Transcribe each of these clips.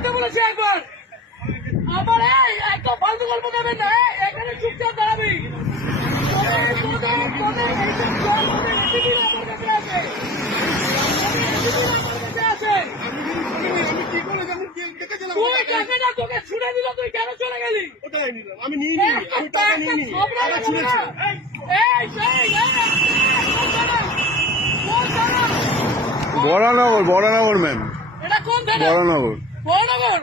নামতে বলেছি একবার। আমার একটা ফালতু গল্প দেবেন না, এখানে চুপচাপ দাঁড়াবি। তোকে ছুড়ে দিল, তুই কেন চলে গেলি? আমি নিয়ে আমি টাকা নিয়ে নি, টাকা ছুঁড়েছে। বড়নগর ম্যাম, এটা কোন থানা? বড়নগর। বড়নগর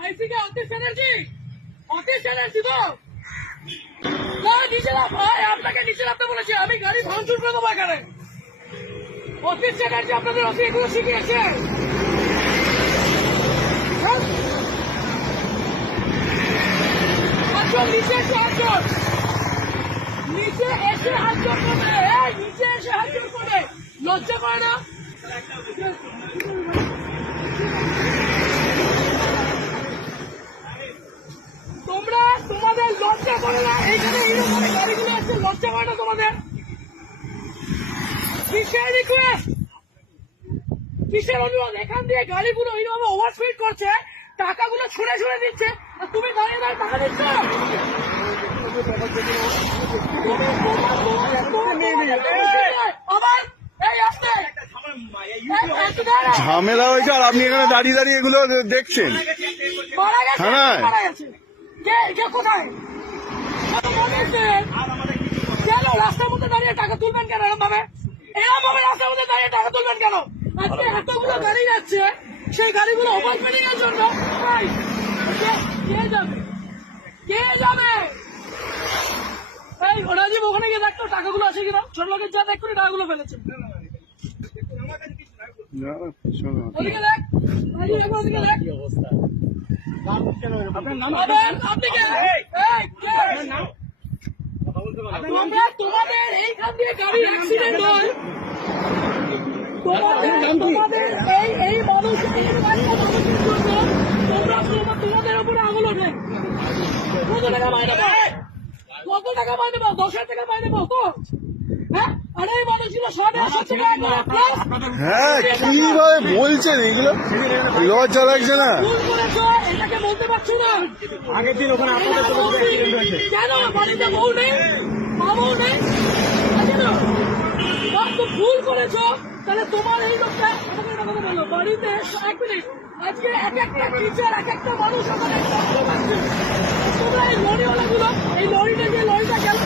আইসিকে অতীশ ব্যানার্জি, অতীশ ব্যানার্জি তো নিচে নাম ভাই, আপনাকে নিচে নামতে বলেছি। আমি গাড়ি ভাঙচুর করে দেবো এখানে। অতীশ ব্যানার্জি আপনাদের অতি এগুলো শিখিয়েছে। নিচে এসে হাত জোর, নিচে এসে হাত জোর করবে, নিচে এসে হাত জোর করবে, লজ্জা করে না? তোমরা তোমাদের লজ্জা করে না? এইখানে এইরকম গাড়িগুলো আসছে, লজ্জা করে না তোমাদের? কিসের রিকোয়েস্ট, কিসের অনুরোধ? এখান দিয়ে গাড়িগুলো এইরকম ওভারস্পিড করছে, টাকাগুলো ছুঁড়ে ছুঁড়ে দিচ্ছে, আর তুমি দাঁড়িয়ে দাঁড়িয়ে টাকা দিচ্ছ। আবার এই আসতে ঝামেলা হয়েছে আর আপনি এখানে দাঁড়িয়ে দাঁড়িয়ে এগুলো দেখছেন। থানায় কোথায় কেন রাস্তার মধ্যে দাঁড়িয়ে টাকা তুলবেন কেন? এরকম ভাবে রাস্তার মধ্যে দাঁড়িয়ে টাকা তুলবেন কেন? আজকে এতগুলো গাড়ি যাচ্ছে, সেই গাড়িগুলো ওভারস্পিডিং এর জন্য কে যাবে? কে যাবে? এই রাজীব ওখানে গিয়ে দেখতো টাকাগুলো আছে কিনা, ছোট লোকের যা দেখ করে টাকাগুলো ফেলেছে। ওদিকে দেখ রাজীব, একবার ওদিকে দেখ। আপনি কে? তোমাদের এইখান দিয়ে গাড়ি অ্যাক্সিডেন্ট হয়, তোমাদের এই মানুষের তোমাদের উপরে আঙুল ওঠে। কত টাকা মাইনে পাও? কত টাকা মাইনে পাও? 10,000 টাকা মাইনে পাও তো? হ্যাঁ, আর এই মানুষগুলো 100 টাকা। হ্যাঁ, কিভাবে বলছেন এগুলো? লজ্জা লাগছে না? এটাকে বলতে পারছো না? আগের দিন ওখানে আপনাদের কেন বাড়িতে বউ নেই, মা বউ নেই? ভুল করেছো, তাহলে তোমার এই লোকটা আমাকে একটা কথা বলো। বাড়িতে 1 মিনিট, আজকে এক একটা টিচার, এক একটা মানুষ ওখানে তোমরা এই লরিওয়ালা গুলো, এই লরিটা যে লরিটা গেল